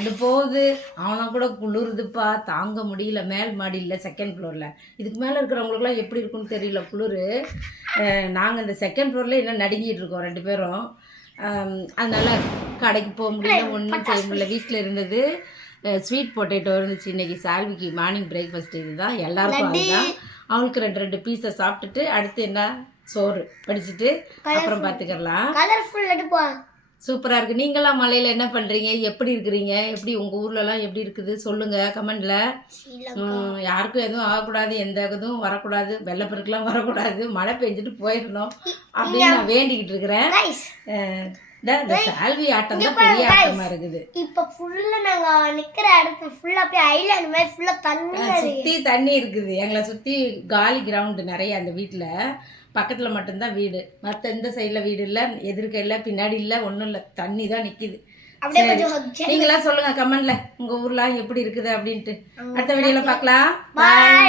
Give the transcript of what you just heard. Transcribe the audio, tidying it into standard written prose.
Current போகுது, அவனை கூட குளிருதுப்பா, தாங்க முடியல. மேல் மாடியில் செகண்ட் ஃப்ளோரில். இதுக்கு மேலே இருக்கிறவங்களுக்குலாம் எப்படி இருக்குன்னு தெரியல குளிர். நாங்கள் இந்த செகண்ட் ஃப்ளோரில் இன்னும் நடுங்கிட்டு இருக்கோம் 2 பேரும். அதனால் கடைக்கு போக முடியல, ஒன்றும் செய்ய முடியல. வீட்டில் இருந்தது ஸ்வீட் பொட்டேட்டோ இருந்துச்சு. இன்றைக்கி சால்விக்கு மார்னிங் பிரேக்ஃபாஸ்ட் இதுதான், எல்லாருக்கும் அதுதான். அவங்களுக்கு 2 பீஸை சாப்பிட்டுட்டு அடுத்து என்ன சோறு படிச்சுட்டு அப்புறம் பார்த்துக்கலாம். சூப்பராக இருக்குது. நீங்களாம் மலையில் என்ன பண்ணுறீங்க, எப்படி இருக்கிறீங்க, எப்படி உங்கள் ஊர்லலாம் எப்படி இருக்குது சொல்லுங்கள் கமெண்டில். யாருக்கும் எதுவும் ஆகக்கூடாது, எந்த இதுவும் வரக்கூடாது, வெள்ளப்பெருக்கெலாம் வரக்கூடாது, மழை பெஞ்சிட்டு போயிடணும் அப்படின்னு நான் வேண்டிக்கிட்டு இருக்கிறேன். இந்த சால்வி ஆட்டம் தான் பெரிய ஆட்டமாக இருக்குது. இப்போ ஃபுல்லாக நாங்கள் நிற்கிற இடத்துல ஃபுல்லாக அப்படியே ஐலாண்ட் மாதிரி ஃபுல்லாக தண்ணி சுற்றி தண்ணி இருக்குது. எங்களை சுற்றி காலி கிரவுண்டு நிறைய. அந்த வீட்டில் பக்கத்தில் மட்டும்தான் வீடு, மற்ற இந்த சைடில் வீடு இல்லை, எதிர்க்க இல்லை, பின்னாடி இல்லை, ஒன்றும் இல்லை, தண்ணி தான் நிற்கிது. நீங்களாம் சொல்லுங்கள் கமெண்டில் உங்கள் ஊர்லாம் எப்படி இருக்குது அப்படின்ட்டு. அடுத்த வீடியோவில் பார்க்கலாம். பாய்.